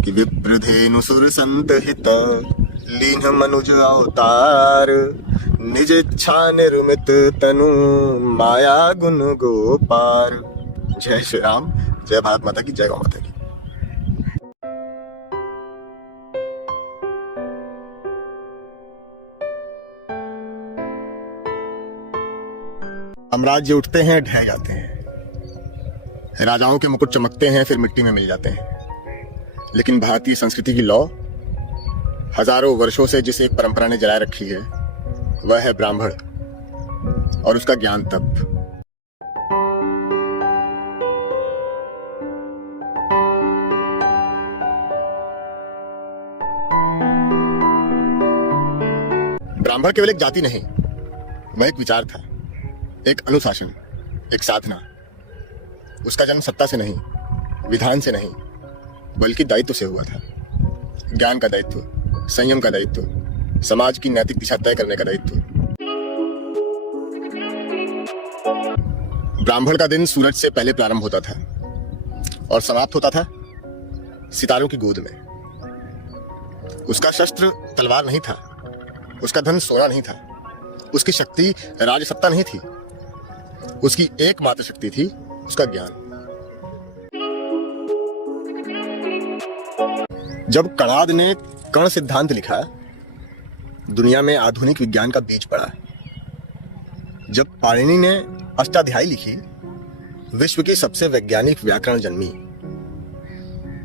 कि विप्रधेनु सुर संत हित लीन मनुज अवतार निज इच्छा निर्मित तनु माया गुण गोपार। जय श्री राम, जय भारत माता की, जय गौ माता की। साम्राज्य उठते हैं, ढह जाते हैं, राजाओं के मुकुट चमकते हैं, फिर मिट्टी में मिल जाते हैं। लेकिन भारतीय संस्कृति की लौ हजारों वर्षों से जिस एक परंपरा ने जलाए रखी है वह है ब्राह्मण और उसका ज्ञान तप। ब्राह्मण केवल एक जाति नहीं, वह एक विचार था, एक अनुशासन, एक साधना। उसका जन्म सत्ता से नहीं, विधान से नहीं, बल्कि दायित्व से हुआ था। ज्ञान का दायित्व, संयम का दायित्व, समाज की नैतिक दिशा तय करने का दायित्व। ब्राह्मण का दिन सूरज से पहले प्रारंभ होता था और समाप्त होता था सितारों की गोद में। उसका शस्त्र तलवार नहीं था, उसका धन सोना नहीं था, उसकी शक्ति राजसत्ता नहीं थी, उसकी एकमात्र शक्ति थी उसका ज्ञान। जब कणाद ने कण सिद्धांत लिखा, दुनिया में आधुनिक विज्ञान का बीज पड़ा। जब पाणिनि ने अष्टाध्यायी लिखी, विश्व की सबसे वैज्ञानिक व्याकरण जन्मी।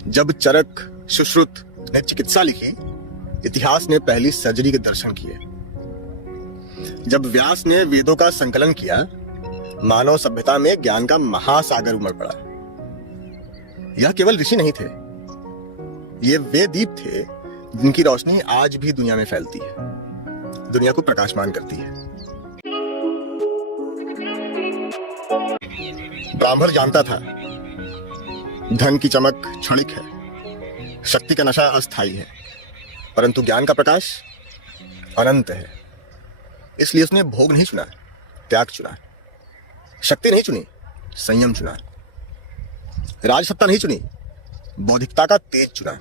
जब चरक सुश्रुत ने चिकित्सा लिखी, इतिहास ने पहली सर्जरी के दर्शन किए। जब व्यास ने वेदों का संकलन किया, मानव सभ्यता में ज्ञान का महासागर उमड़ पड़ा। यह केवल ऋषि नहीं थे, ये वे दीप थे जिनकी रोशनी आज भी दुनिया में फैलती है, दुनिया को प्रकाशमान करती है। ब्राह्मण जानता था धन की चमक क्षणिक है, शक्ति का नशा अस्थायी है, परंतु ज्ञान का प्रकाश अनंत है। इसलिए उसने भोग नहीं चुना, त्याग चुना। शक्ति नहीं चुनी, संयम चुना। राजसत्ता नहीं चुनी, बौद्धिकता का तेज चुना।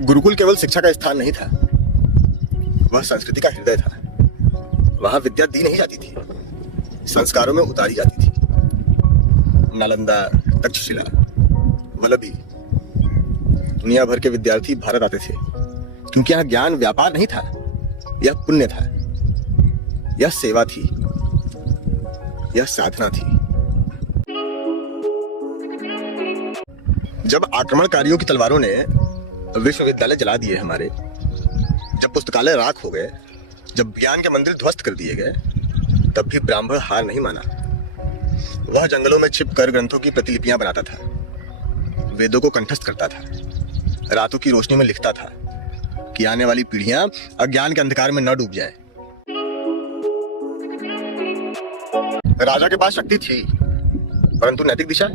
गुरुकुल केवल शिक्षा का स्थान नहीं था, वह संस्कृति का हृदय था। वहां विद्या दी नहीं जाती थी, संस्कारों में उतारी जाती थी। नालंदा, तक्षशिला, वल्लभी, दुनिया भर के विद्यार्थी भारत आते थे क्योंकि यहां ज्ञान व्यापार नहीं था, यह पुण्य था, यह सेवा थी, यह साधना थी। जब आक्रमणकारियों की तलवारों ने विश्वविद्यालय जला दिए हमारे, जब पुस्तकालय राख हो गए, जब ज्ञान के मंदिर ध्वस्त कर दिए गए, तब भी ब्राह्मण हार नहीं माना। वह जंगलों में छिपकर ग्रंथों की प्रतिलिपियां बनाता था, वेदों को कंठस्थ करता था, रातों की रोशनी में लिखता था कि आने वाली पीढ़ियां अज्ञान के अंधकार में न डूब जाएं। राजा के पास शक्ति थी, परंतु नैतिक दिशा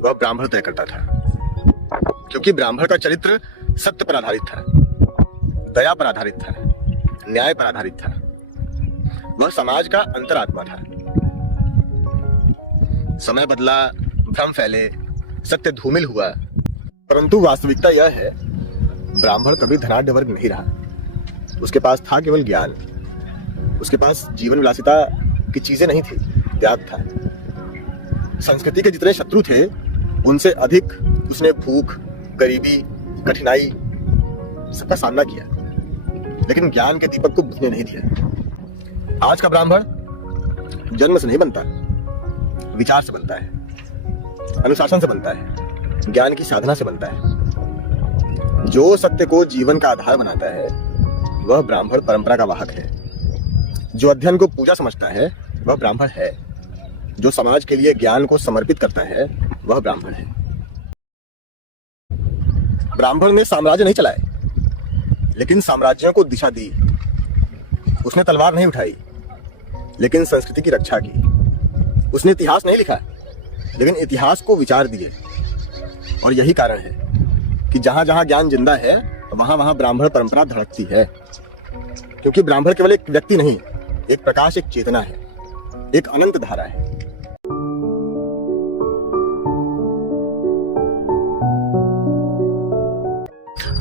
वह ब्राह्मण तय करता था, क्योंकि ब्राह्मण का चरित्र सत्य पर आधारित था, दया पर आधारित था, न्याय पर आधारित था। वह समाज का अंतरात्मा था। समय बदला, भ्रम फैले, सत्य धूमिल हुआ, परंतु वास्तविकता यह है, ब्राह्मण कभी धनाढ्य वर्ग नहीं रहा। उसके पास था केवल ज्ञान। उसके पास जीवन विलासिता की चीजें नहीं थी, त्याग था। संस्कृति के जितने शत्रु थे, उनसे अधिक उसने भूख, गरीबी, कठिनाई सबका सामना किया, लेकिन ज्ञान के दीपक को बुझने नहीं दिया। आज का ब्राह्मण जन्म से नहीं बनता, विचार से बनता है, अनुशासन से बनता है, ज्ञान की साधना से बनता है। जो सत्य को जीवन का आधार बनाता है वह ब्राह्मण परंपरा का वाहक है। जो अध्ययन को पूजा समझता है वह ब्राह्मण है। जो समाज के लिए ज्ञान को समर्पित करता है वह ब्राह्मण है। ब्राह्मण ने साम्राज्य नहीं चलाए, लेकिन साम्राज्यों को दिशा दी। उसने तलवार नहीं उठाई, लेकिन संस्कृति की रक्षा की। उसने इतिहास नहीं लिखा, लेकिन इतिहास को विचार दिए। और यही कारण है कि जहां जहां ज्ञान जिंदा है, वहां वहां ब्राह्मण परंपरा धड़कती है। क्योंकि ब्राह्मण केवल एक व्यक्ति नहीं, एक प्रकाश, एक चेतना है, एक अनंत धारा है।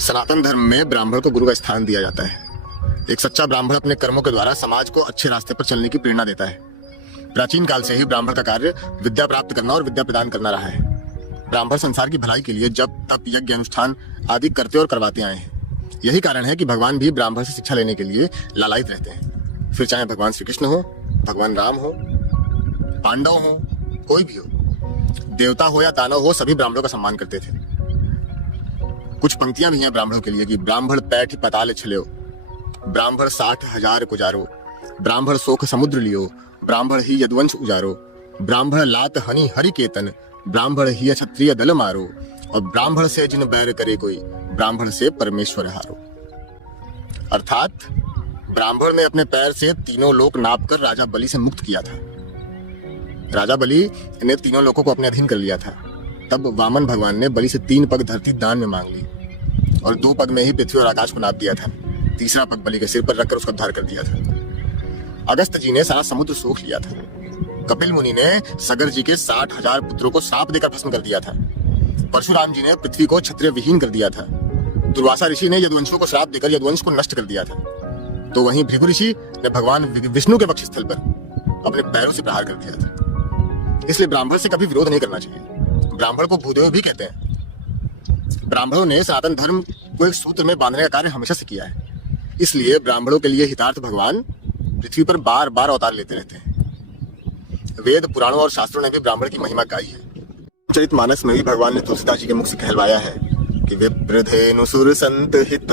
सनातन धर्म में ब्राह्मण को गुरु का स्थान दिया जाता है। एक सच्चा ब्राह्मण अपने कर्मों के द्वारा समाज को अच्छे रास्ते पर चलने की प्रेरणा देता है। प्राचीन काल से ही ब्राह्मण का कार्य विद्या प्राप्त करना और विद्या प्रदान करना रहा है। ब्राह्मण संसार की भलाई के लिए जप तप यज्ञ अनुष्ठान आदि करते और करवाते आए हैं। यही कारण है कि भगवान भी ब्राह्मण से शिक्षा लेने के लिए लालायित रहते हैं। फिर चाहे भगवान श्री कृष्ण हो, भगवान राम हो, पांडव हो, कोई भी हो, देवता हो या दानव हो, सभी ब्राह्मणों का सम्मान करते थे। कुछ पंक्तियां भी हैं ब्राह्मणों के लिए कि ब्राह्मण पैठ पताल छल्यो, ब्राह्मण 60,000 गुजारो, ब्राह्मण सोख समुद्र लियो, ब्राह्मण ही यदुवंश उजारो, ब्राह्मण लात हनि हरि केतन, ब्राह्मण ही क्षत्रिय दल मारो, और ब्राह्मण से जिन बैर करे कोई, ब्राह्मण से परमेश्वर हारो। अर्थात ब्राह्मण ने अपने पैर से तीनों लोक नापकर राजा बलि से मुक्त किया था। राजा बलि ने तीनों लोकों को अपने अधीन कर लिया था। तब वामन भगवान ने बलि से 3 पग धरती दान में मांग ली और 2 पग में ही पृथ्वी और आकाश को नाप दिया था। तीसरा पग बलि के सिर पर रखकर उसका उद्धार कर दिया था। अगस्त जी ने सारा समुद्र सूख लिया था। कपिल मुनि ने सगर जी के 60,000 पुत्रों को श्राप देकर भस्म कर दिया था। परशुराम जी ने पृथ्वी को क्षत्रिय विहीन कर दिया था। दुर्वासा ऋषि ने यदुवंशियों को श्राप देकर यदुवंश को नष्ट कर दिया था। तो वहीं भृगु ऋषि ने भगवान विष्णु के वक्षस्थल पर अपने पैरों से प्रहार कर दिया था। इसलिए ब्राह्मण से कभी विरोध नहीं करना चाहिए। ब्राह्मण को भूदेव भी कहते हैं। ब्राह्मणों ने सनातन धर्म को एक सूत्र में बांधने का कार्य हमेशा से किया है। इसलिए ब्राह्मणों के लिए हितार्थ भगवान पृथ्वी पर बार बार अवतार लेते रहते हैं। वेद पुराणों और शास्त्रों ने भी ब्राह्मण की महिमा गाई है। चरितमानस में भी भगवान ने तुलसीदास जी के मुख से कहलवाया है कि विप्रधेनु सुर संत हित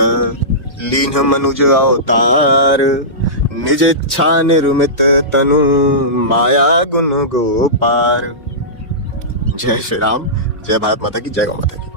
लीन मनुज अवतार, निज इच्छा निरुमित तनु माया गुण गोपार। जय श्री राम, जय भारत माता की, जय गौ माता की।